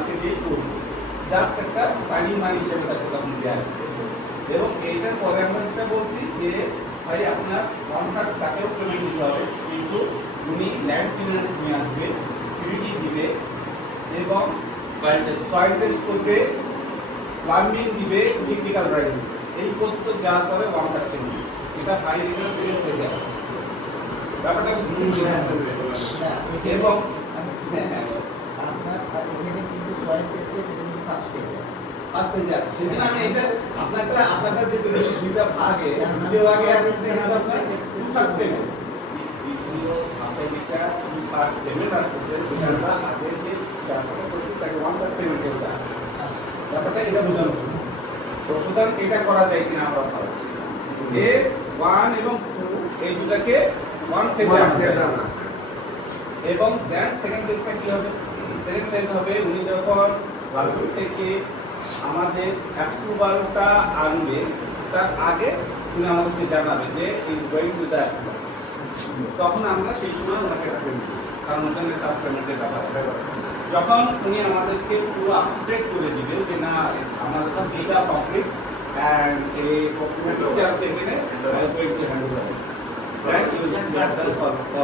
কাস্টমারকে দিয়ে করব জাস্ট একটা সাইনিং মানি হিসেবে তাকে তখন দেওয়া আছে এবং এইটার পরে আমরা যেটা বলছি যে ভাই আপনার থার্ড তাকেও পেমেন্ট দিতে হবে কিন্তু উনি ল্যান্ড ক্লিয়ারেন্স নিয়ে আসবে থ্রিডি দিবে এবং সয়েল টেস্ট সয়েল টেস্ট করবে প্লাম্বিং দিবে টেকনিক্যাল ড্রাইভিং এই পর্যন্ত যাওয়ার পরে থার্ড চেঞ্জ এটা হাই রেগুলার সেকেন্ড হয়ে যাচ্ছে ব্যাপারটা এখানে এবং আমি- হ্যাঁ হ্যাঁ আপনার আর এখানে কিন্তু সয়েল টেস্টে যেটা কিন্তু ফার্স্ট পেজে ফার্স্ট পেজে আছে সেদিন আমি এটা আপনারটা আপনারটা যে দুইটা ভাগে ভিডিও আগে আসছে সেখানে আপনার টু পেমেন্ট ভিডিও আপনার যেটা টু পেমেন্ট আসতেছে সেটা আগে যে ট্রান্সফার করছি তাকে ওয়ান থার্ড পেমেন্ট করতে আছে ব্যাপারটা এটা বোঝানোর জন্য তো সুতরাং এটা করা যায় কিনা আমরা ভাবছি। যে ওয়ান এবং টু এই দুটাকে ওয়ান ফেজে আনতে হবে। এবং দেন সেকেন্ড ফেজটা কি হবে? সেকেন্ড ফেজ হবে উনি যখন থেকে আমাদের অ্যাপ্রুভালটা আনবে, তার আগে উনি আমাদেরকে জানাবে যে ইজ গোয়িং টু দ্য তখন আমরা সেই সময় ওনাকে পেমেন্ট কারণ ওখানে তার পেমেন্টের ব্যাপার যখন উনি আমাদেরকে পুরো আপডেট করে দিবে যে না আমাদের কাছে যেটা কমপ্লিট অ্যান্ড এই পিকচার যেখানে going to hand over right you